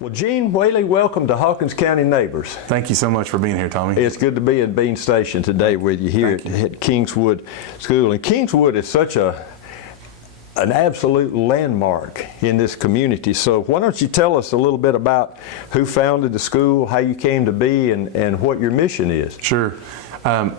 Well, Gene Whaley, welcome to Hawkins County Neighbors. Thank you so much for being here, Tommy. It's good to be in Bean Station today with you here at Kingswood School. And Kingswood is such an absolute landmark in this community. So why don't you tell us a little bit about who founded the school, how you came to be, and what your mission is? Sure.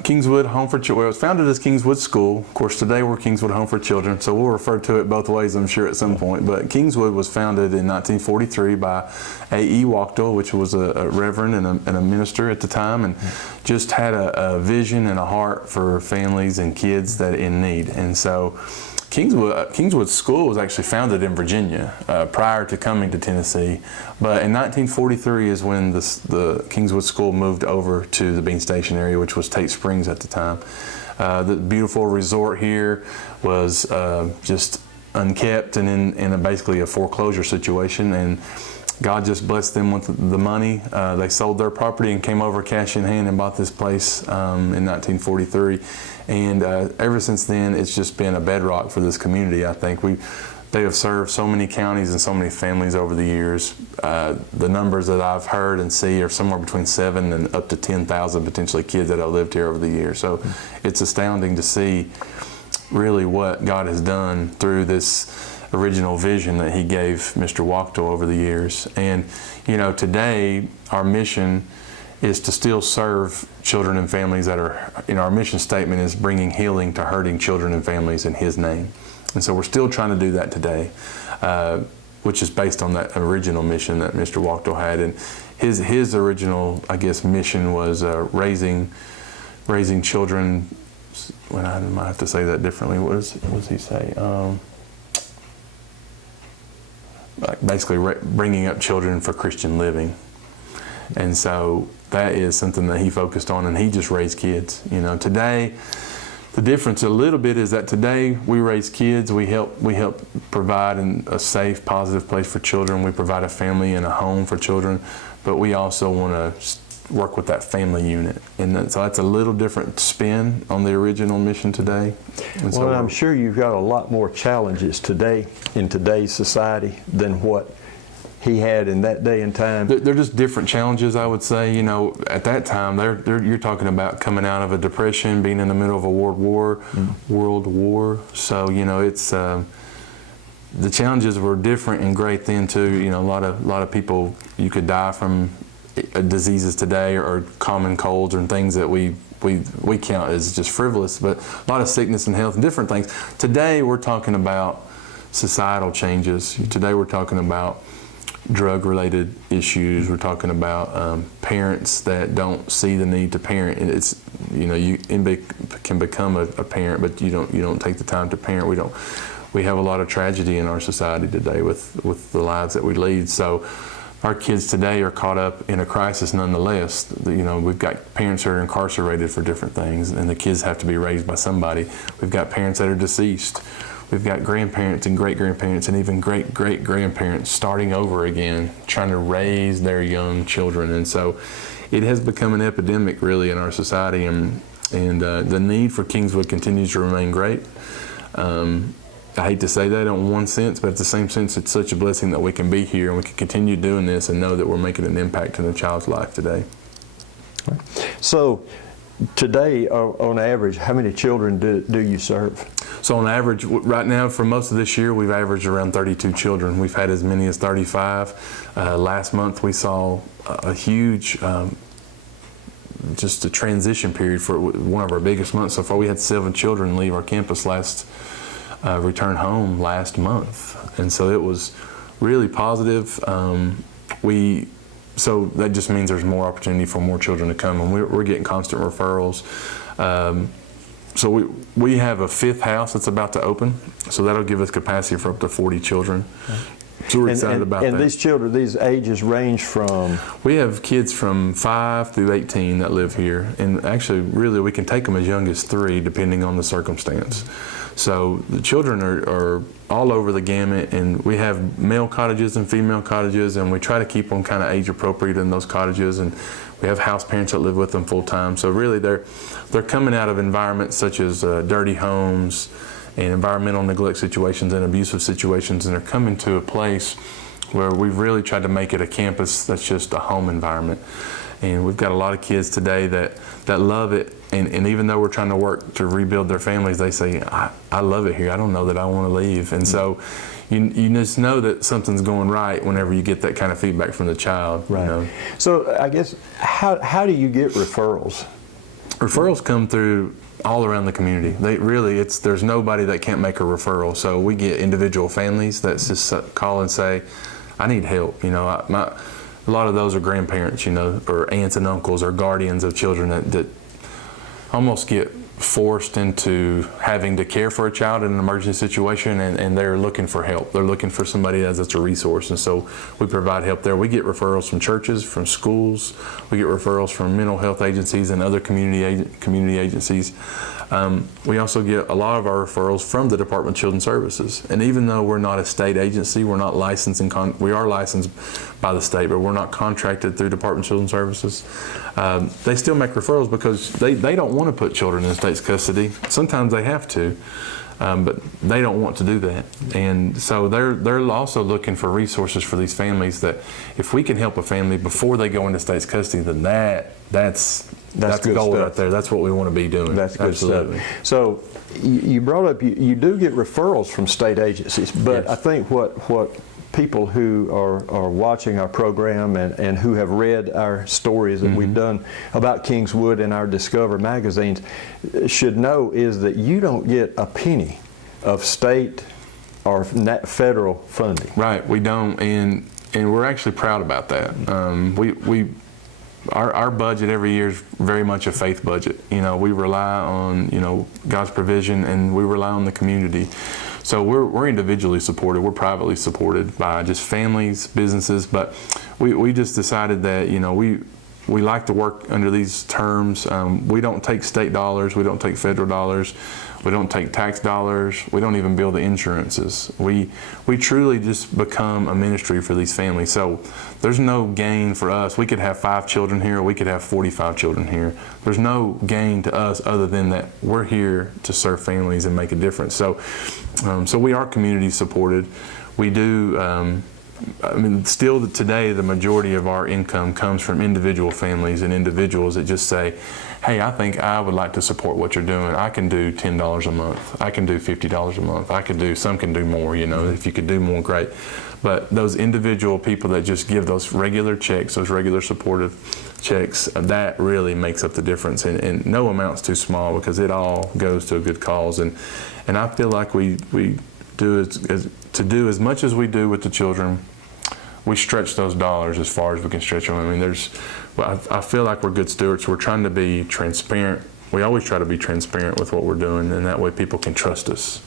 Kingswood Home for Children. Well, it was founded as Kingswood School. Of course, today we're Kingswood Home for Children, so we'll refer to it both ways, I'm sure, at some point. But Kingswood was founded in 1943 by A.E. Wachtel, which was a reverend and a minister at the time, and just had a vision and a heart for families and kids that in need. And so Kingswood School was actually founded in Virginia prior to coming to Tennessee, but in 1943 is when the Kingswood School moved over to the Bean Station area, which was Tate Springs at the time. The beautiful resort here was just unkept and in basically a foreclosure situation, and God just blessed them with the money. They sold their property and came over cash in hand and bought this place in 1943. And ever since then, it's just been a bedrock for this community. I think they have served so many counties and so many families over the years. The numbers that I've heard and see are somewhere between 7 and up to 10,000 potentially kids that have lived here over the years. So it's astounding to see really what God has done through this original vision that he gave Mr. Wachtel over the years. And you know, today our mission is to still serve children and families that are, our mission statement is bringing healing to hurting children and families in his name. And so we're still trying to do that today, which is based on that original mission that Mr. Wachtel had. And his original, I guess, mission was raising children. Well, I might have to say that differently. What does he say? Like basically bringing up children for Christian living. And so that is something that he focused on, and he just raised kids. Today, the difference a little bit is that today we raise kids, we help provide a safe, positive place for children. We provide a family and a home for children, but we also want to work with that family unit. And so that's a little different spin on the original mission today. And well, I'm sure you've got a lot more challenges today in today's society than what he had in that day and time. They're just different challenges, I would say. At that time, you're talking about coming out of a depression, being in the middle of a world war. So it's the challenges were different and great then too. A lot of people, you could die from diseases today or common colds and things that we count as just frivolous, but a lot of sickness and health and different things. Today we're talking about societal changes. Today we're talking about drug-related issues. We're talking about parents that don't see the need to parent. And it's you can become a parent, but you don't take the time to parent. We have a lot of tragedy in our society today with the lives that we lead. So our kids today are caught up in a crisis nonetheless. We've got parents that are incarcerated for different things, and the kids have to be raised by somebody. We've got parents that are deceased. We've got grandparents and great-grandparents and even great-great-grandparents starting over again, trying to raise their young children. And so it has become an epidemic really in our society, and the need for Kingswood continues to remain great. I hate to say that in one sense, but at the same sense, it's such a blessing that we can be here and we can continue doing this and know that we're making an impact in a child's life today. So today, on average, how many children do you serve? So on average, right now, for most of this year, we've averaged around 32 children. We've had as many as 35. Last month, we saw a huge, just a transition period for one of our biggest months so far. We had 7 children leave our campus return home last month. And so it was really positive. So that just means there's more opportunity for more children to come, and we're getting constant referrals. So we have a 5th house that's about to open, so that'll give us capacity for up to 40 children. So we're excited about that. And these children, these ages range from? We have kids from 5 through 18 that live here, and actually, really, we can take them as young as 3, depending on the circumstance. So the children are all over the gamut, and we have male cottages and female cottages, and we try to keep them kind of age appropriate in those cottages, and we have house parents that live with them full time. So really they're coming out of environments such as dirty homes and environmental neglect situations and abusive situations, and they're coming to a place where we've really tried to make it a campus that's just a home environment. And we've got a lot of kids today that love it. And even though we're trying to work to rebuild their families, they say, I love it here. I don't know that I want to leave. And so you just know that something's going right whenever you get that kind of feedback from the child. Right. You know? So I guess, how do you get referrals? Referrals come through all around the community. There's nobody that can't make a referral. So we get individual families that just call and say, I need help. You know, a lot of those are grandparents, you know, or aunts and uncles or guardians of children that almost get forced into having to care for a child in an emergency situation, and they're looking for help. They're looking for somebody that's a resource, and so we provide help there. We get referrals from churches, from schools. We get referrals from mental health agencies and other community agencies. We also get a lot of our referrals from the Department of Children's Services. And even though we're not a state agency, we're not licensed, we are licensed by the state, but we're not contracted through Department of Children's Services. They still make referrals because they don't want to put children in state's custody. Sometimes they have to, but they don't want to do that. And so they're also looking for resources for these families, that if we can help a family before they go into state's custody, then that's good gold stuff. right there. That's what we want to be doing. That's good Absolutely. stuff. So you brought up, you do get referrals from state agencies, but Yes. I think what people who are watching our program and who have read our stories that we've done about Kingswood in our Discover magazines should know is that you don't get a penny of state or federal funding. Right, we don't, and we're actually proud about that. Our budget every year is very much a faith budget. You know, we rely on, you know, God's provision, and we rely on the community. So we're individually supported. We're privately supported by just families, businesses, but we just decided that, you know, we like to work under these terms. We don't take state dollars. We don't take federal dollars. We don't take tax dollars. We don't even bill the insurances. We truly just become a ministry for these families. So there's no gain for us. We could have 5 children here, or we could have 45 children here. There's no gain to us other than that we're here to serve families and make a difference. So we are community supported. We do. I mean, still today, the majority of our income comes from individual families and individuals that just say, hey, I think I would like to support what you're doing. I can do $10 a month. I can do $50 a month. Some can do more, you know. If you could do more, great. But those individual people that just give those regular checks, those regular supportive checks, that really makes up the difference. And no amount's too small, because it all goes to a good cause. And I feel like we do do as much as we do with the children. We stretch those dollars as far as we can stretch them. I mean, I feel like we're good stewards. We're trying to be transparent. We always try to be transparent with what we're doing, and that way people can trust us,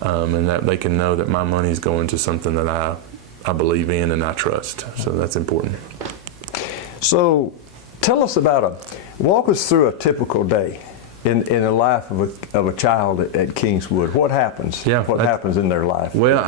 and that they can know that my money is going to something that I believe in and I trust. So that's important. So tell us walk us through a typical day in the life of a child at Kingswood. What happens? Yeah, what happens in their life? Well,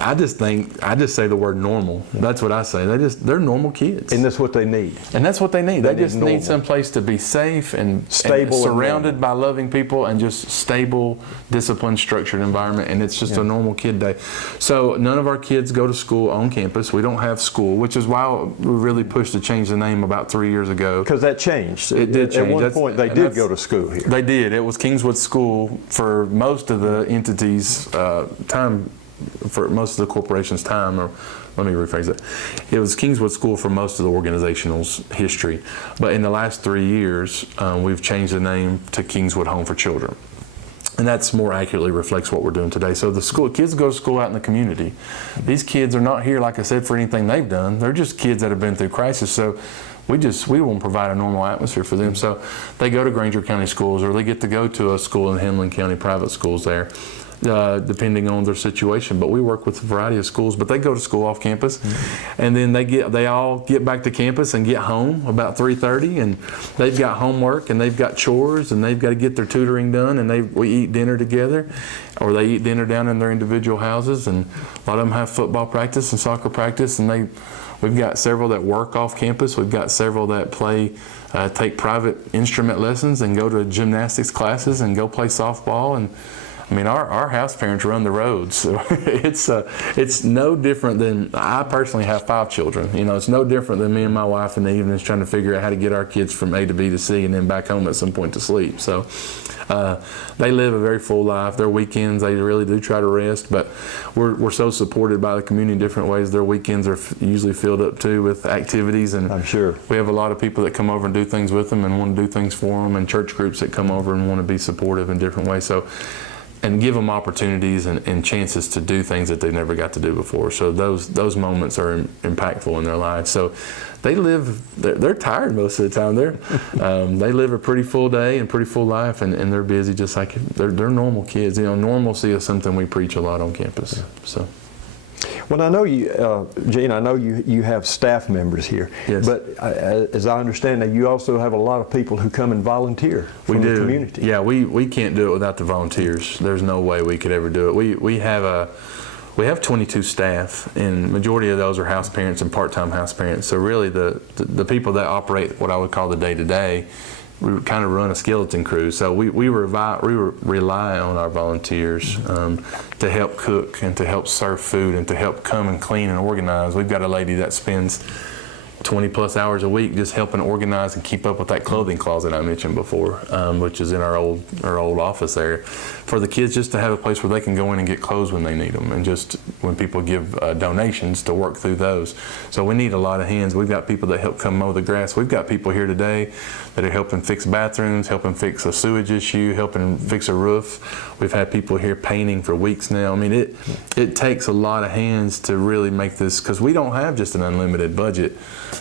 I just say the word normal. That's what I say. they're normal kids. And that's what they need. And that's what they need. They just normal. need some place to be safe and stable, and surrounded by loving people, and just stable, disciplined, structured environment. And it's just a normal kid day. So none of our kids go to school on campus. We don't have school, which is why we really pushed to change the name about 3 years ago. Because that changed. It did change. At one point, they did go to school here. They did. It was Kingswood School for most of the entities' time, for most of the corporation's time, or let me rephrase it. It was Kingswood School for most of the organizational's history. But in the last 3 years, we've changed the name to Kingswood Home for Children. And that's more accurately reflects what we're doing today. So the kids go to school out in the community. These kids are not here, like I said, for anything they've done. They're just kids that have been through crisis. So we want to provide a normal atmosphere for them. So they go to Granger County schools, or they get to go to a school in Hamlin County, private schools there, depending on their situation. But we work with a variety of schools, but they go to school off campus. And then they all get back to campus and get home about 3:30, and they've got homework, and they've got chores, and they've got to get their tutoring done, and we eat dinner together, or they eat dinner down in their individual houses. And a lot of them have football practice and soccer practice, and we've got several that work off campus. We've got several that take private instrument lessons and go to gymnastics classes and go play softball. And I mean, our house parents run the roads, so it's no different than, I personally have 5 children. You know, it's no different than me and my wife in the evenings trying to figure out how to get our kids from A to B to C and then back home at some point to sleep. So they live a very full life. Their weekends, they really do try to rest, but we're so supported by the community in different ways. Their weekends are usually filled up too with activities, and I'm sure we have a lot of people that come over and do things with them and want to do things for them, and church groups that come over and want to be supportive in different ways. So, and give them opportunities and chances to do things that they've never got to do before. So those moments are impactful in their lives. So they're tired most of the time. They live a pretty full day and pretty full life, and they're busy just like they're normal kids. You know, normalcy is something we preach a lot on campus. So. Well, I know you, Gene, I know you have staff members here. Yes. But as I understand that, you also have a lot of people who come and volunteer from the community. Yeah, we can't do it without the volunteers. There's no way we could ever do it. We have 22 staff, and majority of those are house parents and part-time house parents. So really the people that operate what I would call the day-to-day, we kind of run a skeleton crew. So we rely on our volunteers to help cook and to help serve food and to help come and clean and organize. We've got a lady that spends 20 plus hours a week just helping organize and keep up with that clothing closet I mentioned before, which is in our old office area, for the kids, just to have a place where they can go in and get clothes when they need them, and just when people give donations to work through those. So we need a lot of hands. We've got people that help come mow the grass. We've got people here today that are helping fix bathrooms, helping fix a sewage issue, helping fix a roof. We've had people here painting for weeks now. I mean, it takes a lot of hands to really make this, because we don't have just an unlimited budget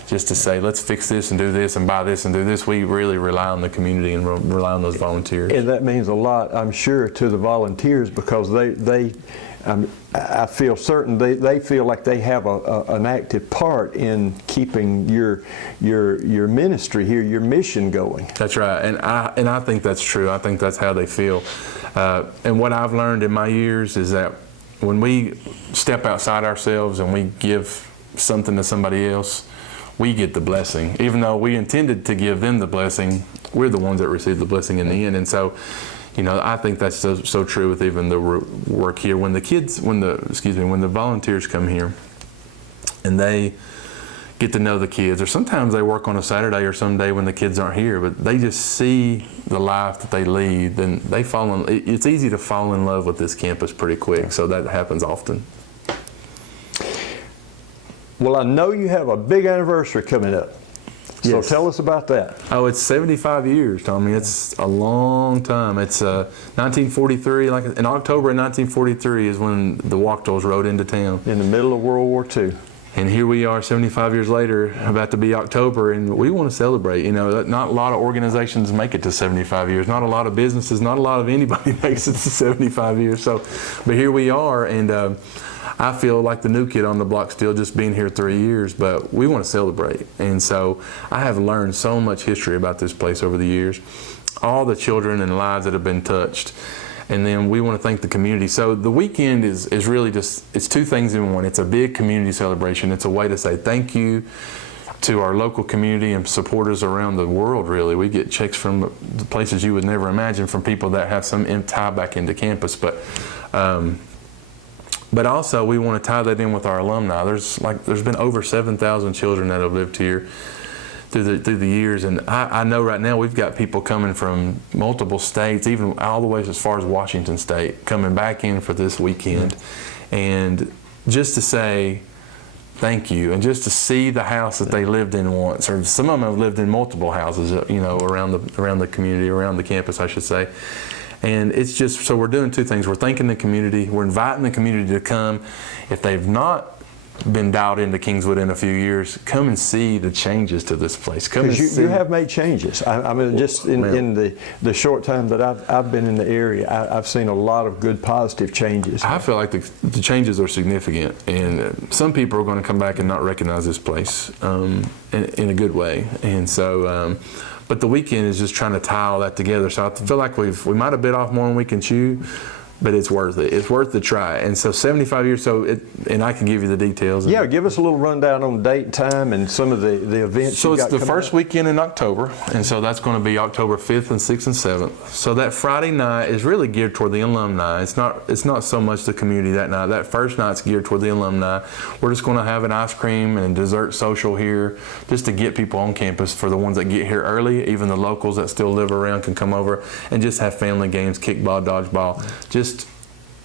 just to say, let's fix this and do this and buy this and do this. We really rely on the community and rely on those volunteers. And that means a lot, I'm sure, to the volunteers, because I feel certain they feel like they have an active part in keeping your ministry here, your mission going. That's right, and I think that's true. I think that's how they feel. And what I've learned in my years is that when we step outside ourselves and we give something to somebody else, we get the blessing. Even though we intended to give them the blessing, we're the ones that receive the blessing in the end. And so, you know, I think that's so true with even the work here. When the volunteers come here and they get to know the kids, or sometimes they work on a Saturday or some day when the kids aren't here, but they just see the life that they lead, then they it's easy to fall in love with this campus pretty quick. So that happens often. Well, I know you have a big anniversary coming up. So Yes. tell us about that. Oh, it's 75 years, Tommy. It's a long time. It's 1943. Like in October of 1943 is when the Wachtells rode into town. In the middle of World War II. And here we are 75 years later, about to be October, and we want to celebrate. You know, not a lot of organizations make it to 75 years. Not a lot of businesses, not a lot of anybody makes it to 75 years. So, but here we are, and I feel like the new kid on the block still, just being here 3 years, but we want to celebrate. And so I have learned so much history about this place over the years, all the children and lives that have been touched. And then we want to thank the community. So the weekend is really just, it's two things in one. It's a big community celebration. It's a way to say thank you to our local community and supporters around the world, really. We get checks from the places you would never imagine, from people that have some tie back into campus. But also we want to tie that in with our alumni. There's been over 7,000 children that have lived here through the years, and I know right now we've got people coming from multiple states, even all the way as far as Washington State, coming back in for this weekend, and just to say thank you, and just to see the house that they lived in once, or some of them have lived in multiple houses, you know, around the community, around the campus, I should say. And it's just, so we're doing two things. We're thanking the community. We're inviting the community to come. If they've not been dialed into Kingswood in a few years, come and see the changes to this place. Come and see. You have made changes. I mean, just in the short time that I've been in the area, I've seen a lot of good, positive changes. I feel like the changes are significant, and some people are going to come back and not recognize this place in a good way. And so, but the weekend is just trying to tie all that together. So I feel like we might have bit off more than we can chew, but it's worth it. It's worth the try. And so 75 years, and I can give you the details. Yeah, give us a little rundown on date, time, and some of the events. So you it's got the coming first up. weekend in October, and so that's going to be October 5th and 6th and 7th. So that Friday night is really geared toward the alumni. It's not so much the community that night. That first night's geared toward the alumni. We're just going to have an ice cream and dessert social here, just to get people on campus. For the ones that get here early, even the locals that still live around can come over and just have family games, kickball, dodgeball, just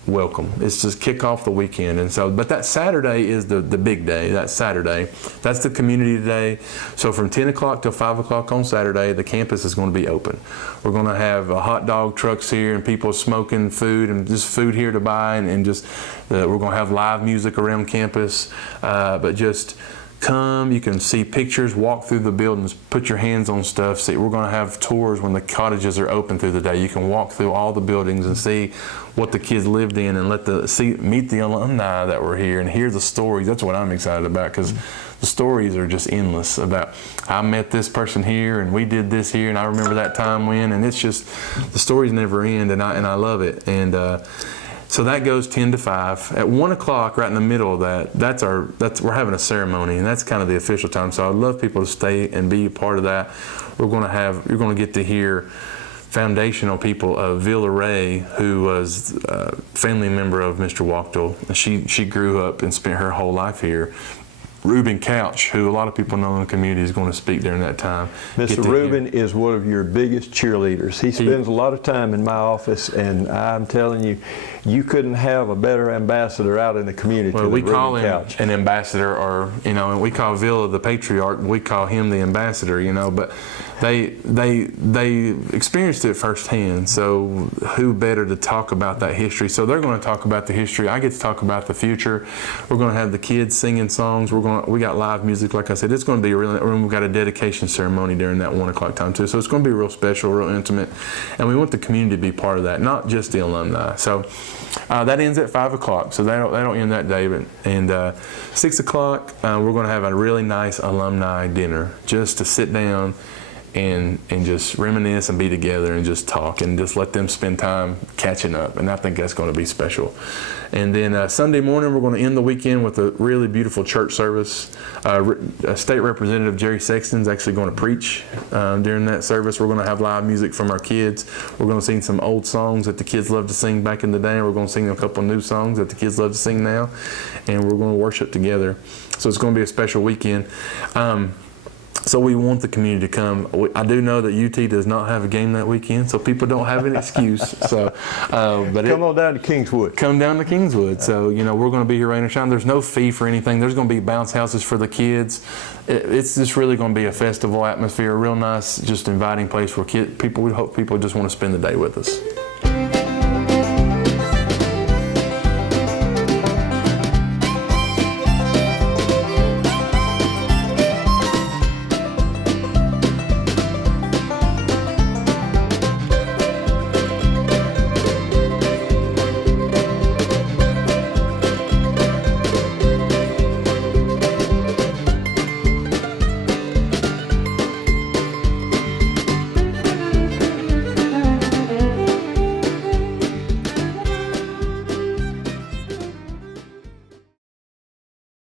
welcome. It's just kick off the weekend. And so, but that Saturday is the big day. That Saturday, that's the community day. So from 10 o'clock till 5 o'clock on Saturday, the campus is going to be open. We're going to have hot dog trucks here and people smoking food and just food here to buy, and just we're going to have live music around campus, but just come, you can see pictures, walk through the buildings, put your hands on stuff. See, we're going to have tours when the cottages are open through the day. You can walk through all the buildings and see what the kids lived in, and meet the alumni that were here and hear the stories. That's what I'm excited about, because the stories are just endless about, I met this person here and we did this here and I remember that time when, and it's just, the stories never end, and I love it. And so that goes 10 to 5. At 1 o'clock, right in the middle of that, we're having a ceremony, and that's kind of the official time. So I'd love people to stay and be a part of that. You're going to get to hear foundational people of Villa Ray, who was a family member of Mr. Wachtel. She grew up and spent her whole life here. Reuben Couch, who a lot of people know in the community, is going to speak during that time. Mr. Reuben is one of your biggest cheerleaders. He spends a lot of time in my office, and I'm telling you, you couldn't have a better ambassador out in the community Well, than we call Reuben him Couch. an ambassador, or and we call Villa the patriarch. We call him the ambassador. But they experienced it firsthand. So who better to talk about that history? So they're going to talk about the history. I get to talk about the future. We're going to have the kids singing songs. We got live music, like I said. It's going to be we've got a dedication ceremony during that 1 o'clock time too. So it's going to be real special, real intimate, and we want the community to be part of that, not just the alumni. So that ends at 5 o'clock. So that'll end that day. And 6 o'clock, we're going to have a really nice alumni dinner, just to sit down and just reminisce and be together and just talk and just let them spend time catching up. And I think that's going to be special. And then Sunday morning, we're going to end the weekend with a really beautiful church service. State Representative Jerry Sexton's actually going to preach during that service. We're going to have live music from our kids. We're going to sing some old songs that the kids loved to sing back in the day. We're going to sing a couple new songs that the kids love to sing now. And we're going to worship together. So it's going to be a special weekend. So we want the community to come. I do know that UT does not have a game that weekend, so people don't have an excuse. So, but Come on down to Kingswood. Come down to Kingswood. So, we're going to be here rain or shine. There's no fee for anything. There's going to be bounce houses for the kids. It's just really going to be a festival atmosphere, a real nice, just inviting place for kids. We hope people just want to spend the day with us.